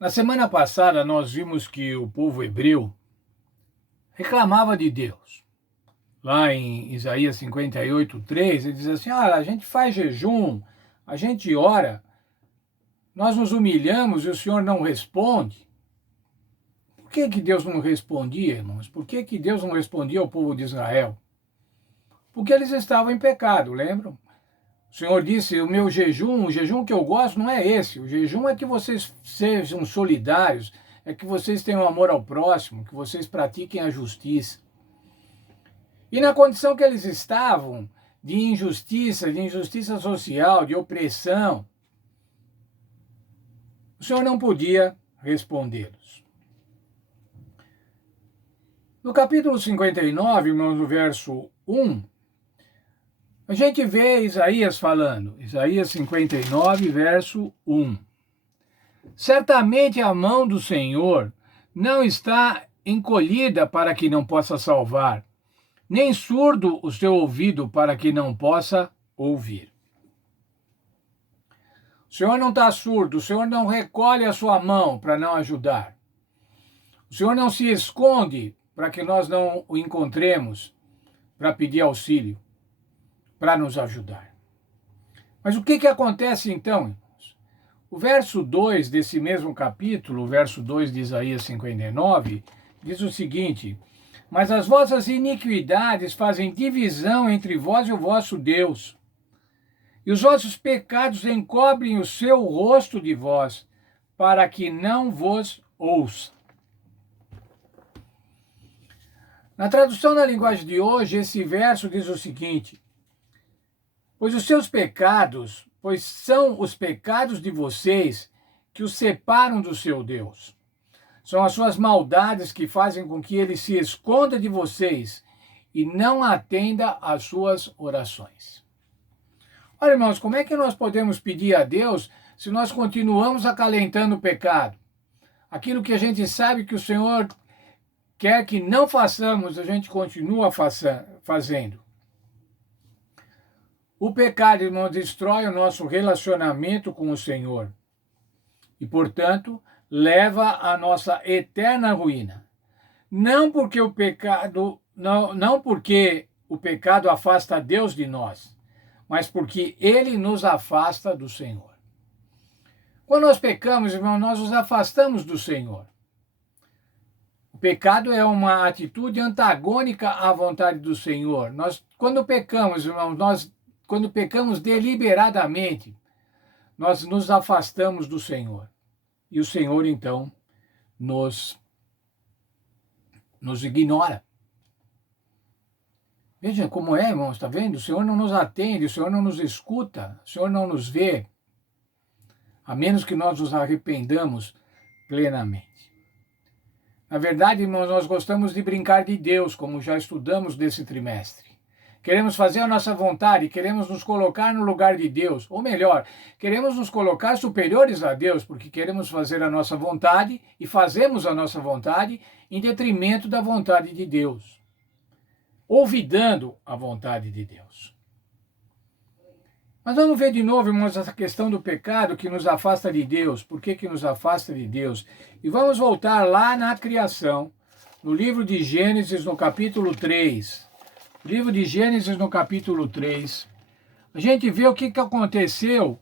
Na semana passada, nós vimos que o povo hebreu reclamava de Deus. Lá em Isaías 58:3, ele diz assim: a gente faz jejum, a gente ora, nós nos humilhamos e o Senhor não responde. Por que Deus não respondia, irmãos? Por que Deus não respondia ao povo de Israel? Porque eles estavam em pecado, lembram? O Senhor disse: o jejum que eu gosto não é esse. O jejum é que vocês sejam solidários, é que vocês tenham amor ao próximo, que vocês pratiquem a justiça. E na condição que eles estavam, de injustiça social, de opressão, o Senhor não podia respondê-los. No capítulo 59, irmãos, no verso 1, a gente vê Isaías falando, Isaías 59, verso 1. Certamente a mão do Senhor não está encolhida para que não possa salvar, nem surdo o seu ouvido para que não possa ouvir. O Senhor não está surdo, o Senhor não recolhe a sua mão para não ajudar. O Senhor não se esconde para que nós não o encontremos para pedir auxílio, para nos ajudar. Mas o que acontece então, irmãos? O verso 2 desse mesmo capítulo, o verso 2 de Isaías 59, diz o seguinte: mas as vossas iniquidades fazem divisão entre vós e o vosso Deus, e os vossos pecados encobrem o seu rosto de vós, para que não vos ouça. Na tradução da linguagem de hoje, esse verso diz o seguinte: pois são os pecados de vocês que os separam do seu Deus. São as suas maldades que fazem com que ele se esconda de vocês e não atenda às suas orações. Olha, irmãos, como é que nós podemos pedir a Deus se nós continuamos acalentando o pecado? Aquilo que a gente sabe que o Senhor quer que não façamos, a gente continua fazendo. O pecado, irmãos, destrói o nosso relacionamento com o Senhor e, portanto, leva à nossa eterna ruína. Não porque o pecado afasta Deus de nós, mas porque ele nos afasta do Senhor. Quando nós pecamos, irmão, nós nos afastamos do Senhor. O pecado é uma atitude antagônica à vontade do Senhor. Quando pecamos, irmão, quando pecamos deliberadamente, nós nos afastamos do Senhor. E o Senhor, então, nos ignora. Veja como é, irmãos, está vendo? O Senhor não nos atende, o Senhor não nos escuta, o Senhor não nos vê, a menos que nós nos arrependamos plenamente. Na verdade, irmãos, nós gostamos de brincar de Deus, como já estudamos nesse trimestre. Queremos fazer a nossa vontade, queremos nos colocar no lugar de Deus, ou melhor, queremos nos colocar superiores a Deus, porque queremos fazer a nossa vontade e fazemos a nossa vontade em detrimento da vontade de Deus, olvidando a vontade de Deus. Mas vamos ver de novo, irmãos, essa questão do pecado que nos afasta de Deus. Por que nos afasta de Deus? E vamos voltar lá na criação, no livro de Gênesis, no capítulo 3. Livro de Gênesis, no capítulo 3. A gente vê o que aconteceu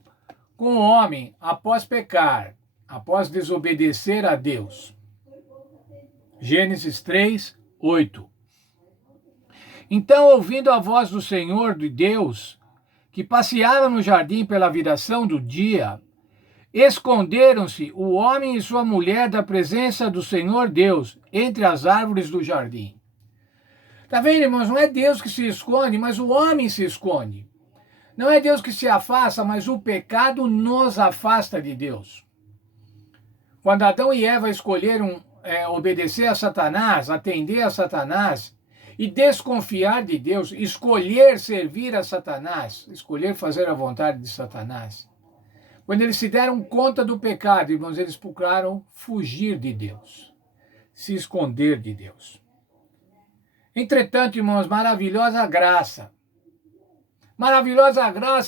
com o homem após pecar, após desobedecer a Deus. Gênesis 3, 8. Então, ouvindo a voz do Senhor, de Deus, que passeava no jardim pela viração do dia, esconderam-se o homem e sua mulher da presença do Senhor Deus entre as árvores do jardim. Tá vendo, irmãos? Não é Deus que se esconde, mas o homem se esconde. Não é Deus que se afasta, mas o pecado nos afasta de Deus. Quando Adão e Eva escolheram obedecer a Satanás, atender a Satanás e desconfiar de Deus, escolher servir a Satanás, escolher fazer a vontade de Satanás. Quando eles se deram conta do pecado, irmãos, eles procuraram fugir de Deus, se esconder de Deus. Entretanto, irmãos, maravilhosa graça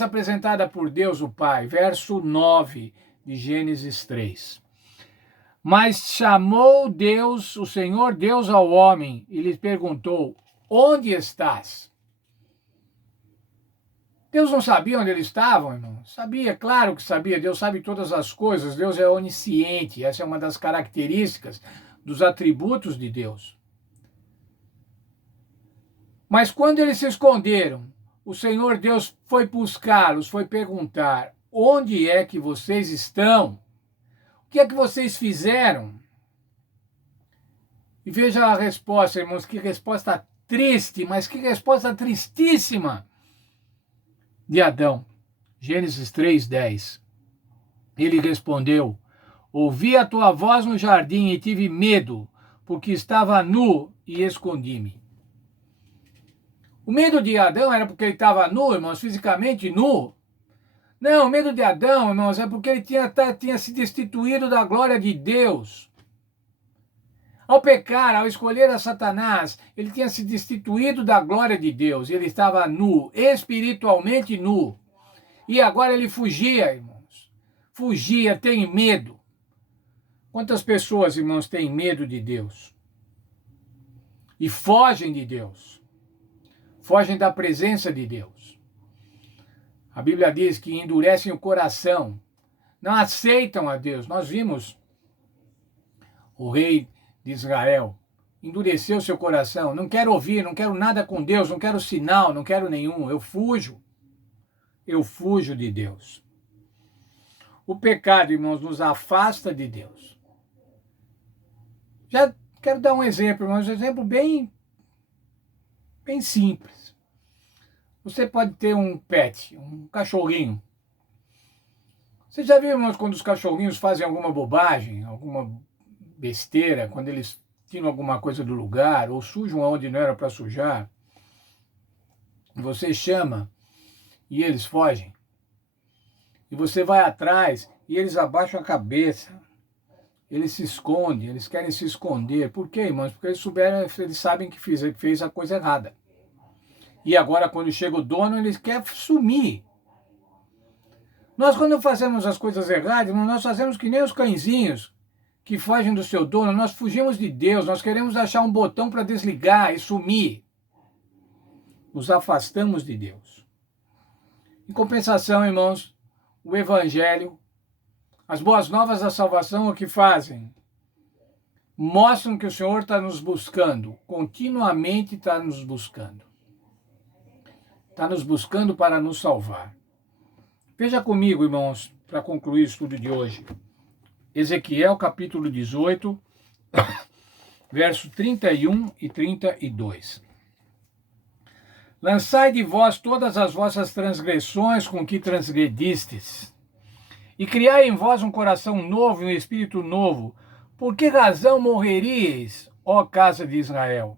apresentada por Deus o Pai, verso 9 de Gênesis 3. Mas chamou Deus, o Senhor Deus ao homem e lhe perguntou: onde estás? Deus não sabia onde eles estavam, irmão? Sabia, claro que sabia. Deus sabe todas as coisas. Deus é onisciente. Essa é uma das características dos atributos de Deus. Mas quando eles se esconderam, o Senhor Deus foi buscá-los, foi perguntar: onde é que vocês estão? O que é que vocês fizeram? E veja a resposta, irmãos, que resposta triste, mas que resposta tristíssima de Adão. Gênesis 3:10. Ele respondeu: ouvi a tua voz no jardim e tive medo, porque estava nu e escondi-me. O medo de Adão era porque ele estava nu, irmãos, fisicamente nu. Não, o medo de Adão, irmãos, é porque ele tinha se destituído da glória de Deus. Ao pecar, ao escolher a Satanás, ele tinha se destituído da glória de Deus. Ele estava nu, espiritualmente nu. E agora ele fugia, irmãos. Fugia, tem medo. Quantas pessoas, irmãos, têm medo de Deus? E fogem de Deus. Fogem da presença de Deus. A Bíblia diz que endurecem o coração. Não aceitam a Deus. Nós vimos o rei de Israel endureceu seu coração. Não quero ouvir, não quero nada com Deus, não quero sinal, não quero nenhum. Eu fujo de Deus. O pecado, irmãos, nos afasta de Deus. Já quero dar um exemplo, irmãos, um exemplo bem simples. Você pode ter um pet, um cachorrinho. Você já viu, irmãos, quando os cachorrinhos fazem alguma bobagem, alguma besteira, quando eles tiram alguma coisa do lugar ou sujam onde não era para sujar? Você chama e eles fogem. E você vai atrás e eles abaixam a cabeça. Eles se escondem, eles querem se esconder. Por quê, irmãos? Porque eles sabem que fez a coisa errada. E agora, quando chega o dono, eles querem sumir. Nós, quando fazemos as coisas erradas, nós fazemos que nem os cãezinhos que fogem do seu dono. Nós fugimos de Deus, nós queremos achar um botão para desligar e sumir. Nos afastamos de Deus. Em compensação, irmãos, o Evangelho, as boas novas da salvação, o que fazem? Mostram que o Senhor está nos buscando, continuamente está nos buscando. Está nos buscando para nos salvar. Veja comigo, irmãos, para concluir o estudo de hoje. Ezequiel capítulo 18, verso 31 e 32. Lançai de vós todas as vossas transgressões com que transgredistes, e criai em vós um coração novo e um espírito novo. Por que razão morreríeis, ó casa de Israel?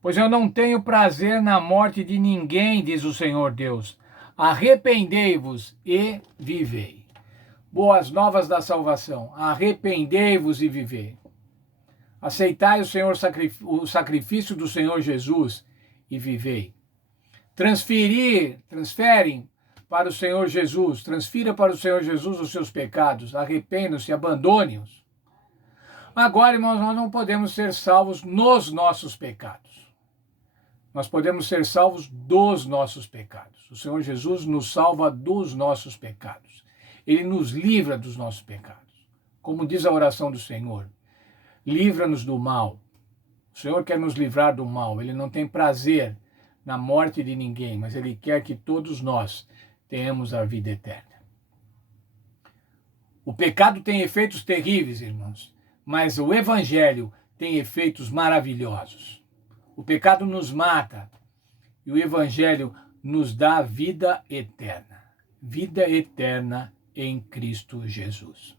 Pois eu não tenho prazer na morte de ninguém, diz o Senhor Deus. Arrependei-vos e vivei. Boas novas da salvação. Arrependei-vos e vivei. Aceitai o sacrifício do Senhor Jesus e vivei. Transferem para o Senhor Jesus. Transfira para o Senhor Jesus os seus pecados. Arrependam-se, abandone-os. Agora, irmãos, nós não podemos ser salvos nos nossos pecados. Nós podemos ser salvos dos nossos pecados. O Senhor Jesus nos salva dos nossos pecados. Ele nos livra dos nossos pecados. Como diz a oração do Senhor, livra-nos do mal. O Senhor quer nos livrar do mal. Ele não tem prazer na morte de ninguém, mas Ele quer que todos nós tenhamos a vida eterna. O pecado tem efeitos terríveis, irmãos, mas o Evangelho tem efeitos maravilhosos. O pecado nos mata e o Evangelho nos dá vida eterna. Vida eterna em Cristo Jesus.